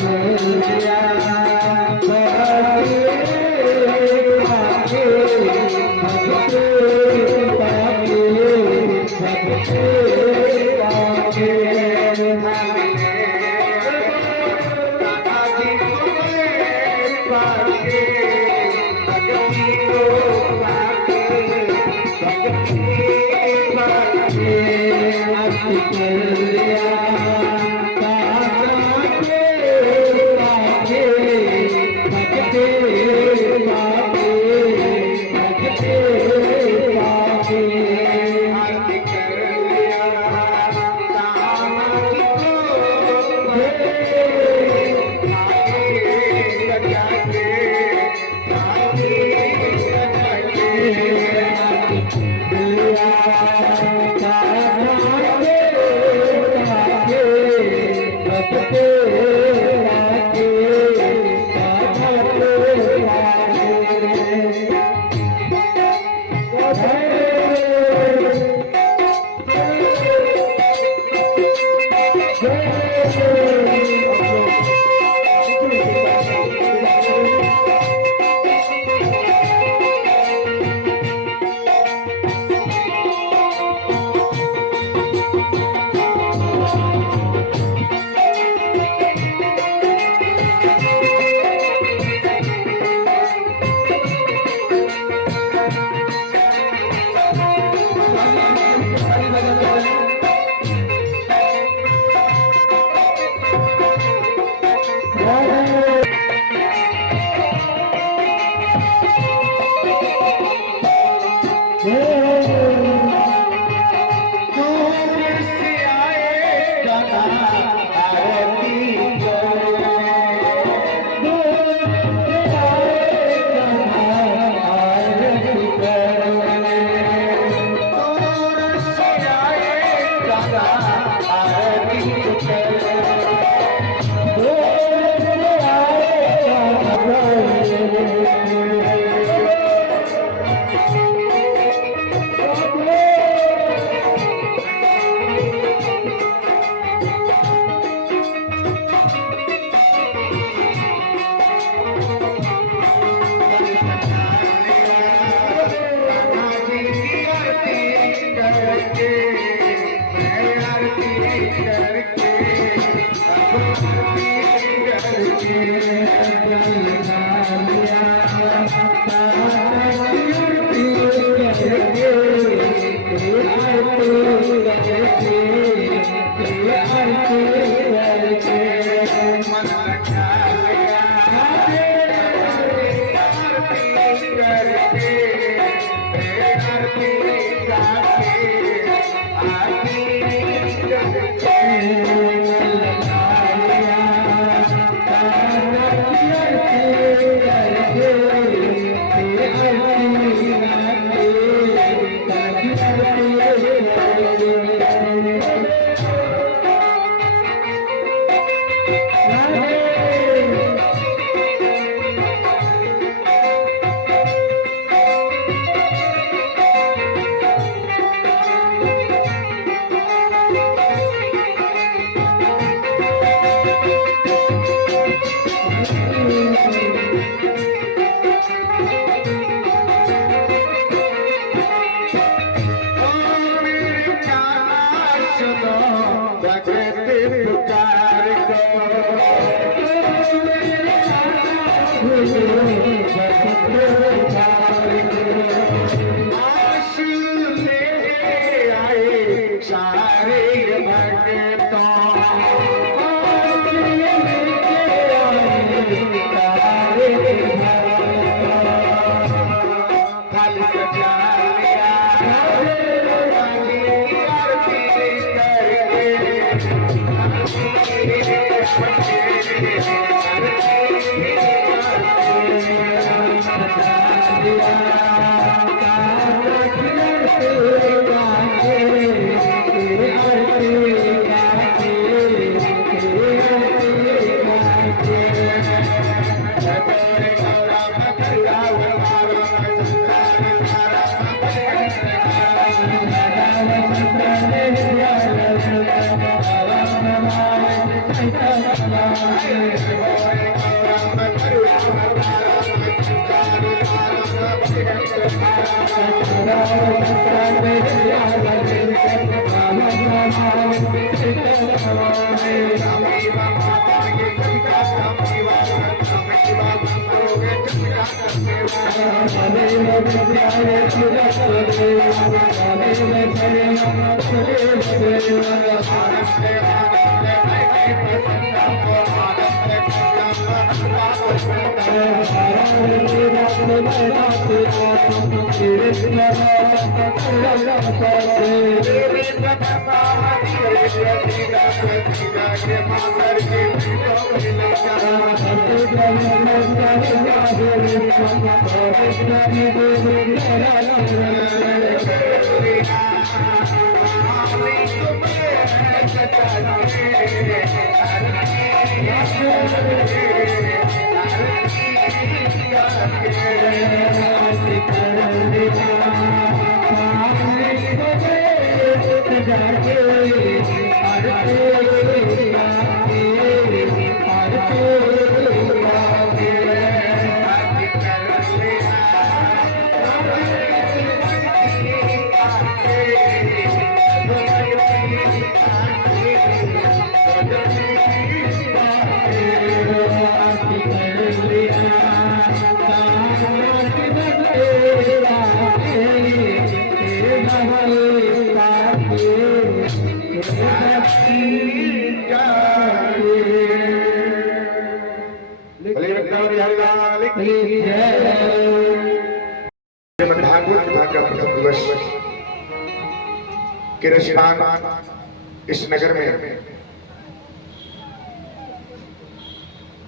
Thank you. इस नगर में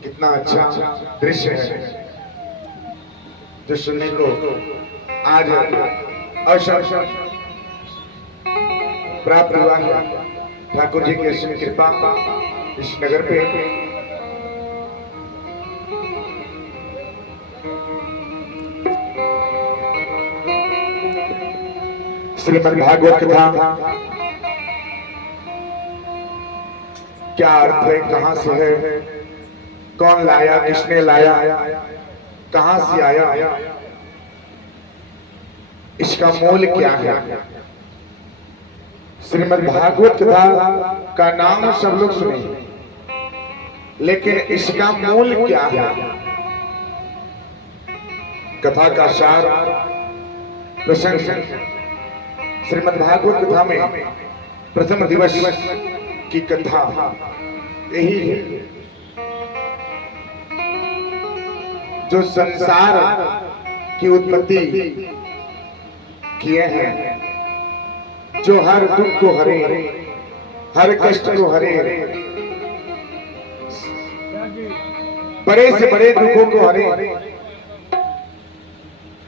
कितना अच्छा दृश्य है जो सुनने को आज अवसर प्राप्त हुआ है। ठाकुर जी की असीम कृपा इस नगर पे श्रीमद् भागवत कथा क्या अर्थ है, कहां से है, कौन लाया, किसने लाया, कहां से आया, इसका मूल क्या है। श्रीमद् भागवत कथा का नाम सब लोग सुने, लेकिन इसका मूल क्या है। कथा का सार प्रसंग श्रीमद् भागवत कथा में प्रथम दिवस की कथा यही है। जो संसार की उत्पत्ति किए हैं, जो हर दुख को हरे, हर कष्ट को हरे, बड़े से बड़े दुखों को हरे,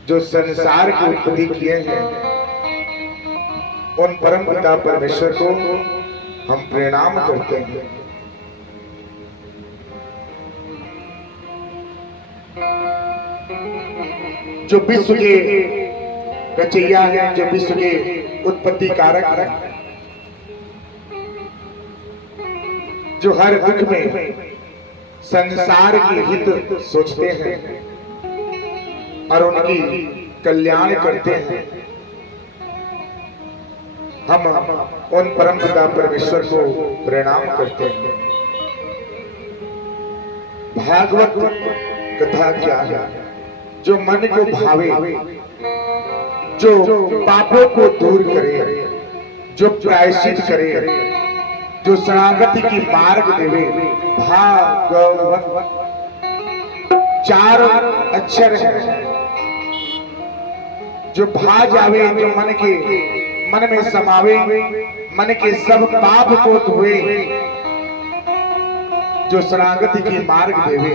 जो संसार की उत्पत्ति किए हैं, उन परम पिता परमेश्वर को हम प्रणाम करते हैं। जो विश्व के रचयिया है, जो विश्व के उत्पत्ति कारक है, जो हर दुख में संसार की हित सोचते हैं और उनकी कल्याण करते हैं, हम उन परम पिता परमेश्वर को प्रणाम करते हैं। भागवत कथा क्या है? जो मन को भावे, जो पापों को दूर करे, जो प्रायश्चित करे, जो शरणागति की मार्ग देवे। भागवत चार अक्षर है, जो भा जावे, जो मन में समावे, मन के सब पाप को धोए, जो शरणागति की मार्ग देवे,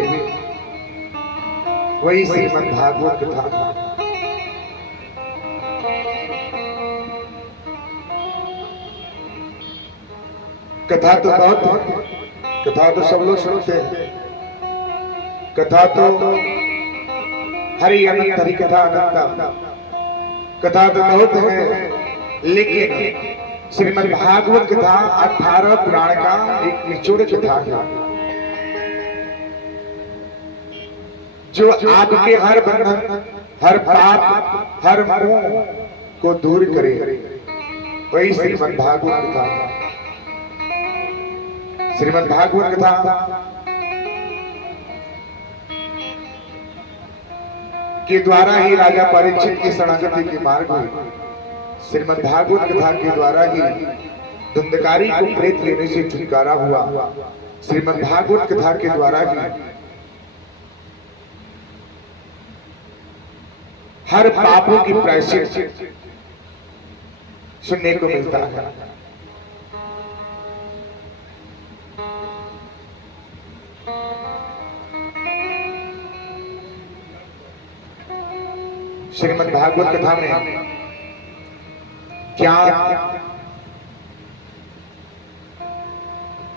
वही श्रीमद् भागवत कथा। कथा तो बहुत, कथा तो सब लोग सुनते हैं, कथा तो हरि अनंत, हरि कथा अनंत, कथा तो बहुत है, लेकिन श्रीमद् भागवत कथा 18 पुराण का एक निचोड़ कथा है। जो आपके हर बंधन, हर पाप, हर मोह को दूर करे, वही श्रीमद् भागवत कथा। श्रीमद् भागवत कथा के द्वारा ही राजा परीक्षित की शरणागति के मार्ग हुई। श्रीमद् भागवत कथा के द्वारा ही धुंधकारी को प्रेत लेने से छुटकारा हुआ। श्रीमद् भागवत कथा के द्वारा ही हर पापों की प्रायश्चित सुनने को मिलता है। श्रीमद् भागवत कथा में क्या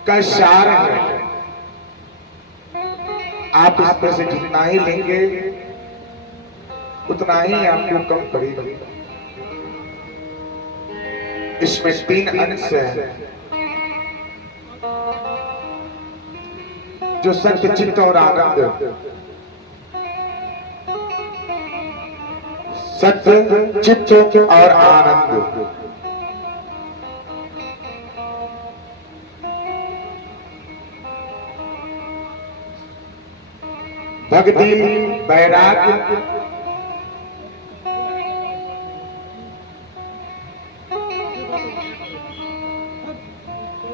का सार है, आप इसमें से जितना ही लेंगे उतना ही आपको कम पड़ेगा। इसमें 3 अंश है जो सत्य, चित्त और आनंद। सत्य, चित्त और आनंद। भक्ति, वैराग्य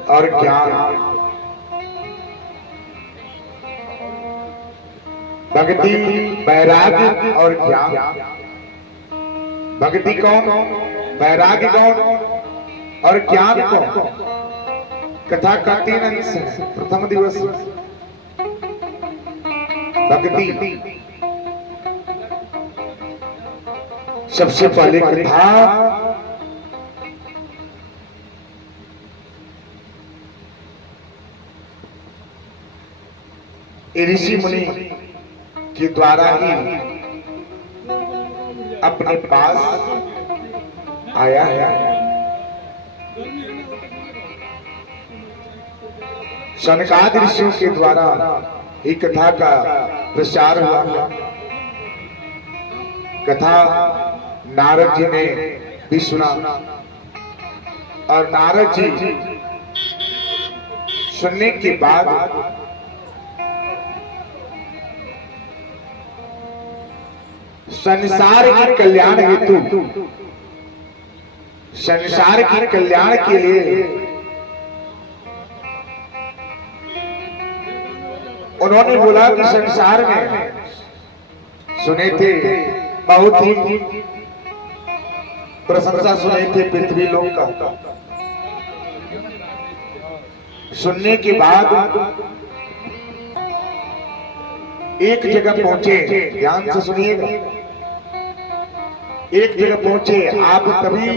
और ज्ञान। भक्ति, वैराग्य और ज्ञान। भक्ति कौन, वैराग्य कौन और ज्ञान कौन? कथा का 3 अंश है। प्रथम दिवस भक्ति, सबसे पहले कथा ऋषि मुनि के द्वारा ही अपने पास आया है। सनकादि ऋषियों के द्वारा ही कथा का प्रचार हुआ। कथा नारद जी ने भी सुना और नारद जी सुनने के बाद संसार के कल्याण हेतु, संसार के कल्याण के लिए उन्होंने बोला कि संसार में सुने थे बहुत ही प्रशंसा सुने थे पृथ्वी लोक का। सुनने के बाद एक जगह पहुंचे, ध्यान से सुनिएगा। एक जगह पहुंचे, आप तभी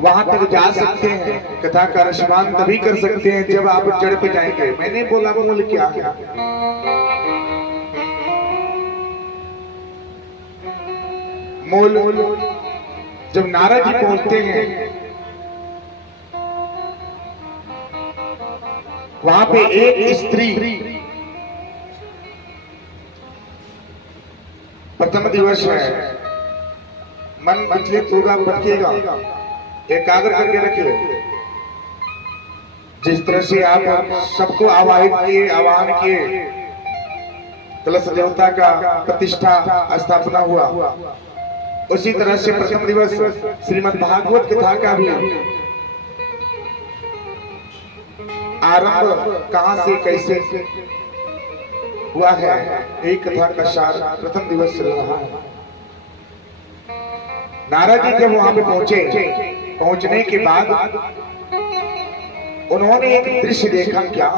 वहां तक जा सकते हैं, कथा का रसपान तभी कर सकते हैं जब आप जड़ पे जाएंगे। मैंने बोला मूल क्या है? मूल जब नारद जी पहुंचते हैं वहां पे एक स्त्री, प्रथम दिवस है, मन विचलित होगा, भटकेगा, एकाग्र करके रखिए। जिस तरह से आप सबको आवाहित किए, आह्वान किए, कलश देवता का प्रतिष्ठा स्थापना हुआ, उसी तरह से प्रथम दिवस श्रीमद् भागवत कथा का भी आरंभ कहां से कैसे हुआ है, एक कथा का सार प्रथम दिवस चल रहा है। नारद जी जब वहां पे पहुंचे, पहुंचने के बाद उन्होंने एक दृश्य देखा। क्या?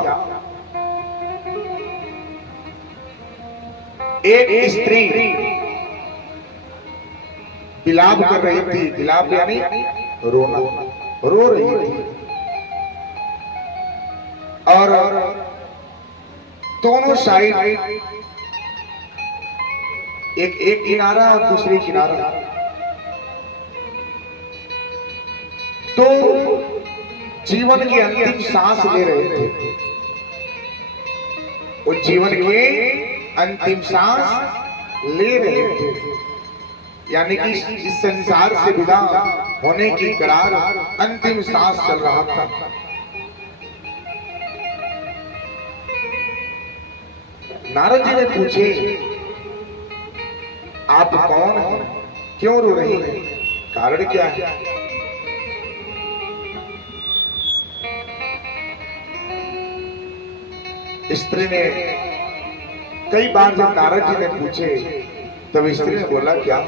एक स्त्री विलाप कर रही थी। विलाप यानी रोना, रो रही थी। और दोनों साइड एक किनारा और दूसरी किनारा, तो जीवन की अंतिम सांस ले रहे थे। वो जीवन के अंतिम सांस ले रहे थे, यानी कि इस संसार से विदा होने की करार अंतिम सांस चल रहा था। नारद जी ने पूछे, आप कौन हैं, क्यों रो रही हैं, कारण क्या है? स्त्री ने कई बार जब नारद जी ने पूछे तब स्त्री ने बोला, क्या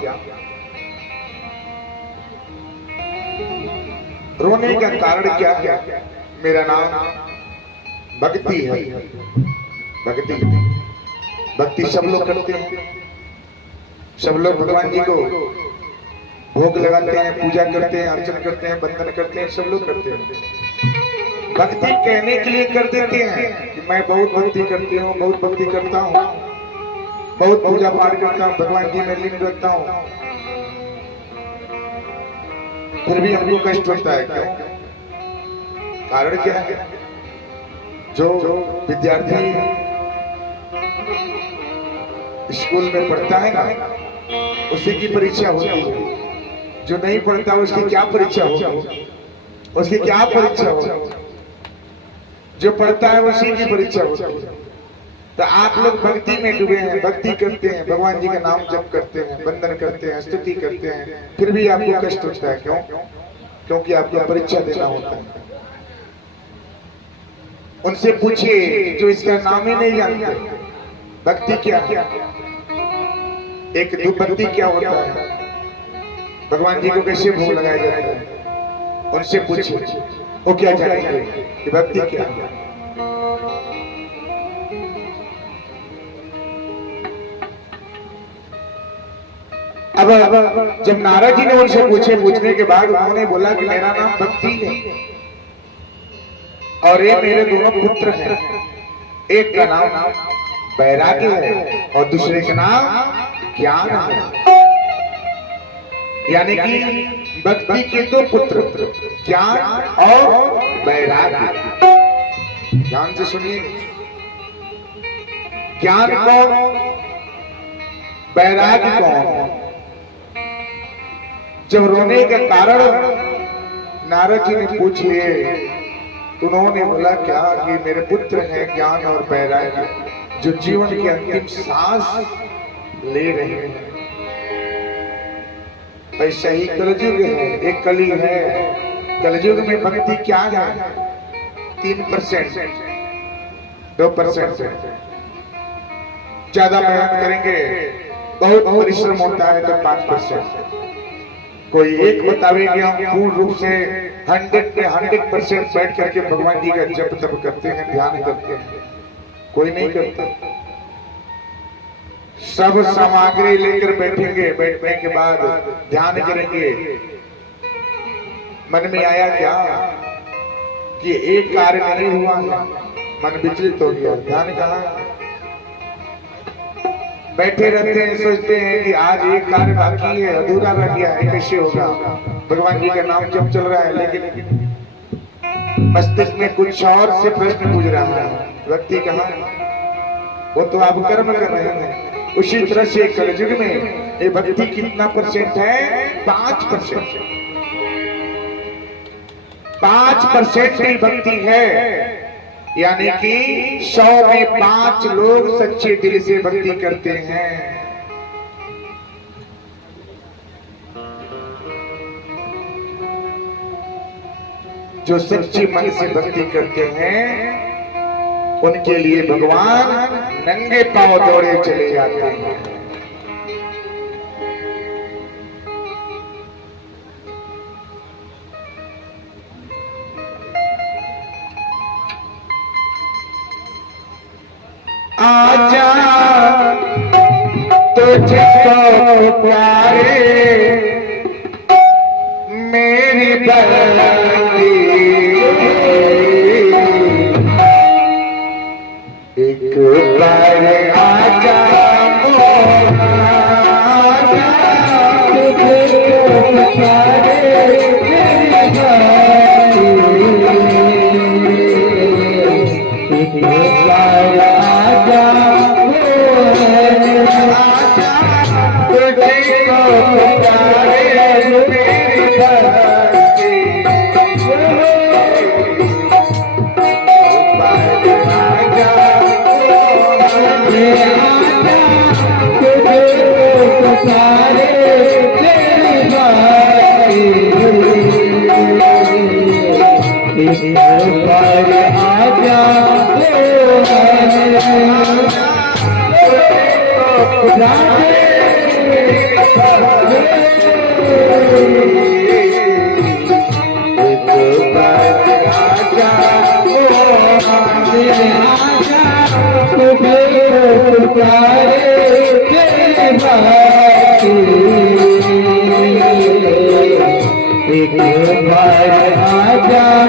रोने का कारण क्या है? मेरा नाम भक्ति है। भक्ति भक्ति सब लोग करते हैं, सब लोग भगवान जी को भोग लगाते हैं, पूजा करते हैं, अर्चन करते हैं, वंदन करते हैं, सब लोग करते हैं। भक्ति कहने के लिए कर देते हैं कि मैं बहुत भक्ति करती हूँ, बहुत भक्ति करता हूँ, बहुत पूजा पाठ करता हूँ, भगवान जी में लीन रहता हूँ, फिर भी हमको कष्ट होता है। क्यों? कारण क्या है? जो विद्यार्थी स्कूल में पढ़ता है ना, उसी की परीक्षा होती है। जो नहीं पढ़ता उसकी क्या परीक्षा होगी? उसकी क्या परीक्षा होगी? जो पढ़ता है उसी की परीक्षा होती है। तो आप लोग भक्ति में डूबे हैं, भक्ति करते हैं, भगवान जी का नाम जप करते हैं, वंदन करते हैं, स्तुति करते हैं, फिर भी आपको कष्ट होता है। क्यों? क्योंकि आपको परीक्षा देना होता है। उनसे पूछिए जो इसका नाम ही नहीं जानते, भक्ति क्या है, एक धूपबत्ती क्या होता है, भगवान जी को कैसे भोग लगाया जाता है, उनसे पूछिए, वो क्या जानेंगे कि भक्ति क्या है। अब जब नारद जी ने उनसे पूछने के बाद उन्होंने बोला कि मेरा नाम भक्ति है और ये मेरे दोनों पुत्र हैं, एक का नाम वैराग्य है और दूसरे का नाम ज्ञान है। यानी कि भक्ति के दो पुत्र, ज्ञान और वैराग्य। ध्यान से सुनिए, ज्ञान कौन, वैराग्य कौन? जब रोने का कारण नारद जी ने पूछ लिए तो उन्होंने बोला क्या कि मेरे पुत्र हैं ज्ञान और वैराग्य, जो जीवन की अंतिम सांस ले रहे हैं। ऐसा ही कलयुग है, एक कली है। कलयुग में भक्ति क्या है? 3%, 2%। ज्यादा मेहनत करेंगे, बहुत परिश्रम होता है तो 5%। कोई एक बतावेंगे हम पूर्ण रूप से 100% बैठ करके भगवान जी का जप तप करते हैं, ध्यान करते हैं, कोई नहीं करता। सब सामग्री लेकर बैठेंगे, बैठने के बाद ध्यान करेंगे, मन में आया क्या कि एक कार्य नहीं हुआ, मन विचलित हो गया, ध्यान कहाँ? बैठे रहते हैं, सोचते हैं कि आज एक कार्य बाकी है, अधूरा रह गया है, कैसे होगा? भगवान जी का नाम जप चल रहा है लेकिन मस्तिष्क में कुछ और से प्रश्न पूछ रहा है, व्यक्ति कहाँ? वो तो आप कर्म कर रहे हैं। उसी तरह से कलयुग में ये भक्ति कितना % है? 5%। 5% की भक्ति है, यानी कि 100 में 5 लोग सच्चे दिल से भक्ति करते हैं। जो सच्चे मन से भक्ति करते हैं उनके लिए भगवान नंगे पांव दौड़े चले जाते हैं। आजा तुझको पुकारे मेरी बंदी, एक बार आजा मोहना, तुझको पुकारे मेरी बंदी, एक बार आजा मोहना, आजा एक बार आजा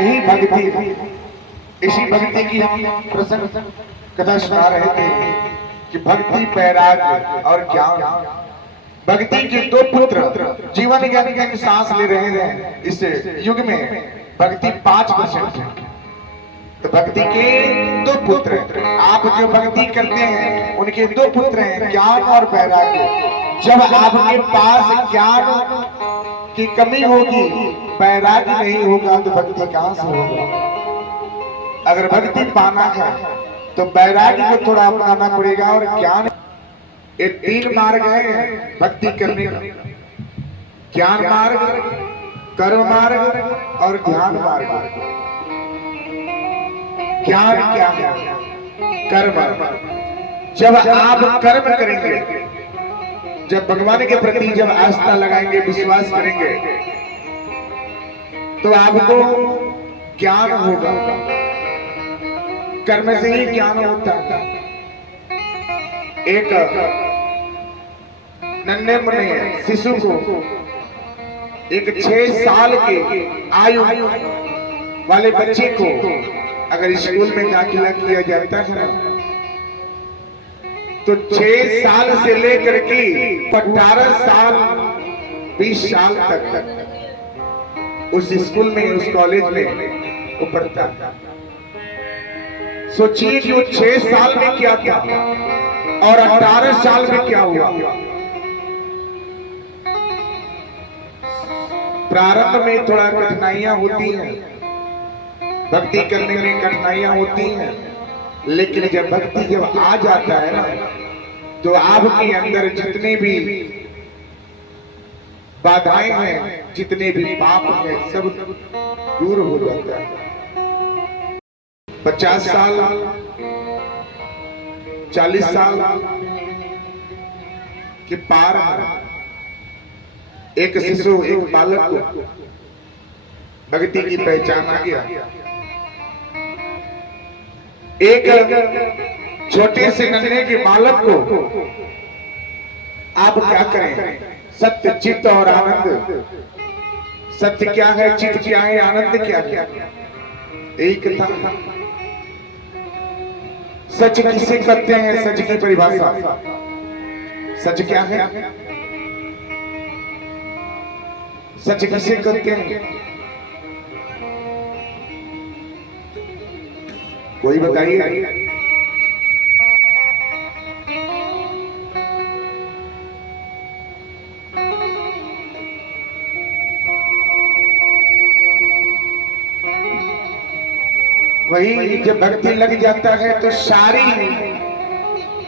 यही भक्ति, इसी भक्ति की हम प्रसंग कथा सुना रहे थे कि भक्ति, वैराग्य और ज्ञान। भक्ति के दो पुत्र जीवन ज्ञान सांस ले रहे हैं इस युग में। भक्ति 5% है। तो भक्ति के दो पुत्र हैं। आप जो भक्ति करते हैं उनके दो पुत्र हैं, ज्ञान और वैराग्य। जब आपके पास ज्ञान की कमी होगी, वैराग्य नहीं होगा, तो भक्ति कहां से होगा? अगर भक्ति पाना है तो वैराग्य को थोड़ा अपनाना पड़ेगा और ज्ञान। ये 3 मार्ग है भक्ति करने का: ज्ञान मार्ग, कर्म मार्ग और ध्यान मार्ग। ज्ञान क्या है? कर्म। जब आप कर्म करेंगे, जब भगवान के प्रति जब आस्था लगाएंगे, विश्वास करेंगे, तो आपको ज्ञान होगा। कर्म से ही ज्ञान होता है। एक नन्हे मुन्ने शिशु को, एक 6 साल के आयु वाले बच्चे को अगर स्कूल में दाखिला किया जाता है तो 6 साल से लेकर के 18 साल 20 साल तक उस स्कूल में, उस कॉलेज में वो पढ़ता है। सोचिए कि वो 6 साल में क्या था और 18 साल में क्या हुआ। प्रारंभ में थोड़ा कठिनाइयां होती हैं, भक्ति करने में कठिनाइयां होती हैं, लेकिन जब भक्ति जब आ जाता है ना, तो आपके अंदर जितने भी बाधाएं हैं, जितने भी पाप हैं, सब दूर हो जाता है। 50 साल 40 साल के पार एक शिशु, एक बालक को भक्ति की पहचान आ गया। एक छोटे से नन्हे के बालक को आप क्या करें? सत्य, चित्त और आनंद। सत्य क्या है, चित्त क्या है, आनंद क्या है? एक था। सच किसे कहते हैं? सच की परिभाषा। सच क्या है? सच किसे कहते हैं? कोई बताइए। वही जब भक्ति लग जाता है तो सारी